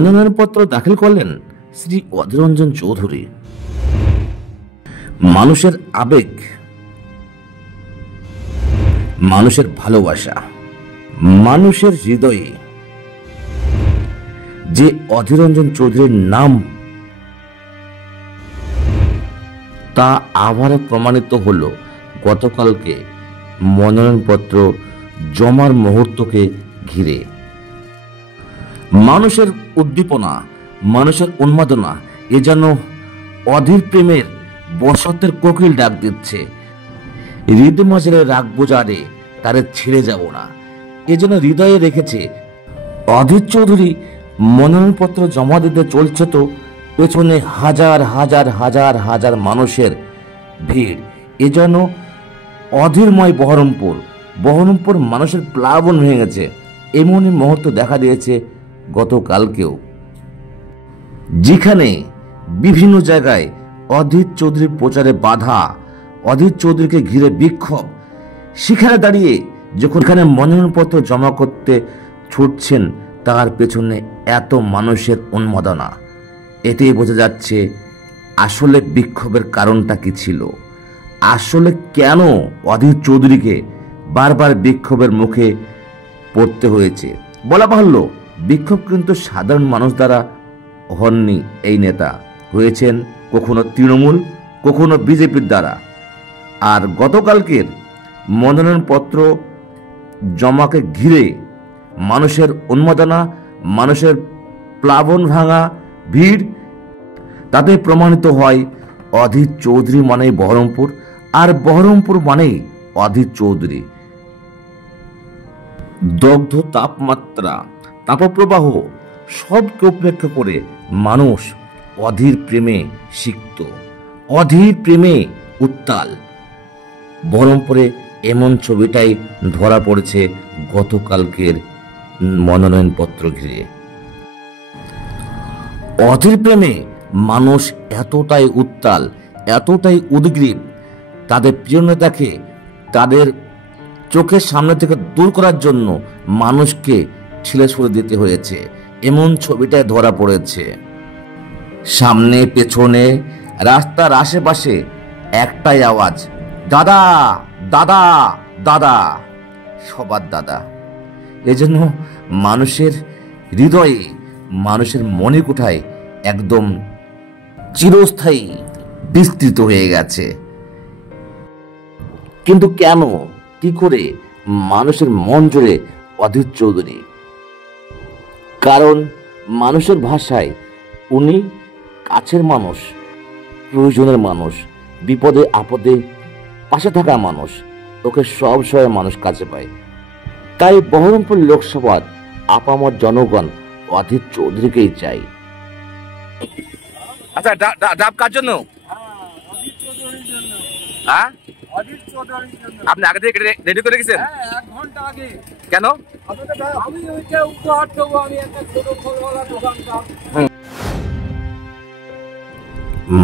মনোনয়নপত্র দাখিল করলেন শ্রী অধীর রঞ্জন চৌধুরী। মানুষের আবেগ, মানুষের ভালোবাসা, মানুষের হৃদয়ে যে অধীর রঞ্জন চৌধুরীর নাম, তা আবারও প্রমাণিত হলো গতকালকে মনোনয়নপত্র জমার মুহূর্তকে ঘিরে। মানুষের উদ্দীপনা, মানুষের উন্মাদনা, এ যেন অধীর প্রেমের বসন্তের কোকিল ডাক দিচ্ছে। হৃদয় মাঝে রাখবো যারে, তারে ছেড়ে যাব না, এ যেন হৃদয়ে রেখেছে। অধীর চৌধুরী মনোনয়নপত্র জমা দিতে চলছে তো পেছনে হাজার হাজার হাজার হাজার মানুষের ভিড়। এ যেন অধীরময় বহরমপুর মানুষের প্লাবন হয়ে গেছে। এমনই মুহূর্ত দেখা দিয়েছে গতকালকেও, যেখানে বিভিন্ন জায়গায় অধীর চৌধুরীর প্রচারে বাধা, অধীর চৌধুরীকে ঘিরে বিক্ষোভ। সেখানে দাঁড়িয়ে যখন এখানে মনোনয়নপত্র জমা করতে ছুটছেন, তার পেছনে এত মানুষের উন্মাদনা। এতেই বোঝা যাচ্ছে আসলে বিক্ষোভের কারণটা কি ছিল, আসলে কেন অধীর চৌধুরীকে বারবার বিক্ষোভের মুখে পড়তে হয়েছে। বলা বাহুল্য, বিক্ষোভ কিন্তু সাধারণ মানুষ দ্বারা হননি এই নেতা, হয়েছেন কখনো তৃণমূল, কখনো বিজেপির দ্বারা। আর গতকালকের মনোনয়নপত্র জমাকে ঘিরে মানুষের উন্মাদনা, মানুষের প্লাবন ভাঙা ভিড়, তাতে প্রমাণিত হয় অধীর চৌধুরী মানেই বহরমপুর, আর বহরমপুর মানেই অধীর চৌধুরী। দগ্ধ তাপমাত্রা, তাপপ্রবাহ সবকে উপেক্ষা করে মানুষ অধীর প্রেমে সিক্ত, অধীর প্রেমে উত্তাল। বহরমপুরে এমন ছবিটাই ধরা পড়েছে গতকালকের মনোনয়নপত্র ঘিরে। অধীর প্রেমে মানুষ এতটাই উত্তাল, এতটাই উদ্গ্রীব, তাদের প্রিয় নেতাকে তাদের চোখের সামনে থেকে দূর করার জন্য মানুষকে ঠেলে ছুড়ে দিতে হয়েছে। এমন ছবিটাই ধরা পড়েছে। সামনে পেছনে রাস্তার আশেপাশে একটাই আওয়াজ, দাদা দাদা দাদা, সবার দাদা। এজন্য মানুষের হৃদয়ে, মানুষের মনে কোঠায় একদম চিরস্থায়ী বিস্তৃত হয়ে গেছে। কিন্তু কেন, কি করে মানুষের মন জুড়ে অধীর চৌধুরী? কারণ মানুষের ভাষায় উনি কাছের মানুষ, প্রয়োজনের মানুষ, বিপদে আপদে পাশে থাকা মানুষ, ওকে সব সময় মানুষ কাছে পায়। তাই বহরমপুর লোকসভার আপামর জনগণ অধীর চৌধুরীকেই চাই। আচ্ছা, ডাব কার জন্য? হ্যাঁ, আপনি আগে থেকে রেডি করে রেখেছেন? 1 ঘন্টা আগে। কেন? আমি ওইটা উপহার দেবো, আমি একটা ছোট ফলওয়ালা দোকানদার।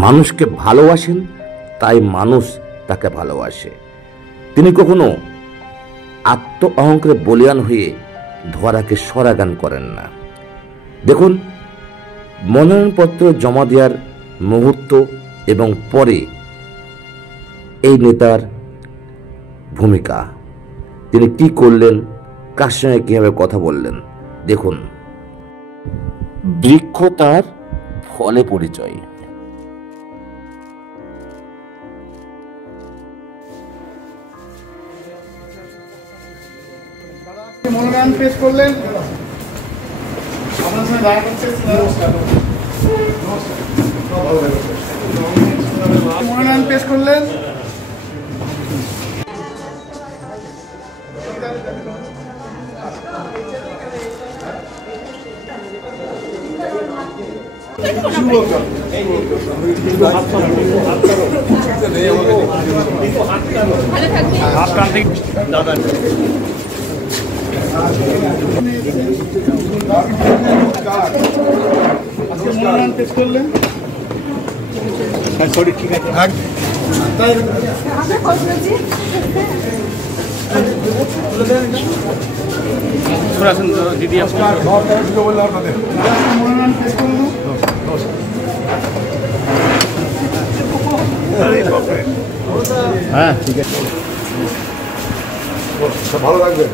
মানুষকে ভালোবাসেন, তাই মানুষ তাকে ভালোবাসে। তিনি কখনো আত্ম অহংকারে বলিয়ান হয়ে ধরাকে সরাগান করেন না। দেখুন, মনোনয়নপত্র জমা দেওয়ার মুহূর্ত এবং পরে এই নেতার ভূমিকা, তিনি কি করলেন, কার সঙ্গে কিভাবে কথা বললেন। দেখুন, বৃক্ষ তার ফলে পরিচয়। মনোনয়ন পেশ করলেন, আপনার সঙ্গে দেখা করতে মনোনয়ন পেশ করলেন। মনোনয়ন পেশ করলেন। ঠিক আছে, দিদি মনোনয়ন হ্যাঁ ঠিক আছে, ভালো থাকবেন।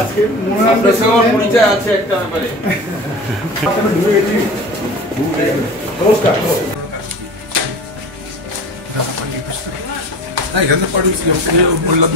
আজকে মনোনয়ন পেশ করলেন। পরিচয় আছে একটা ব্যাপারে। নমস্কার। এখানে পাঠিয়েছি বললাম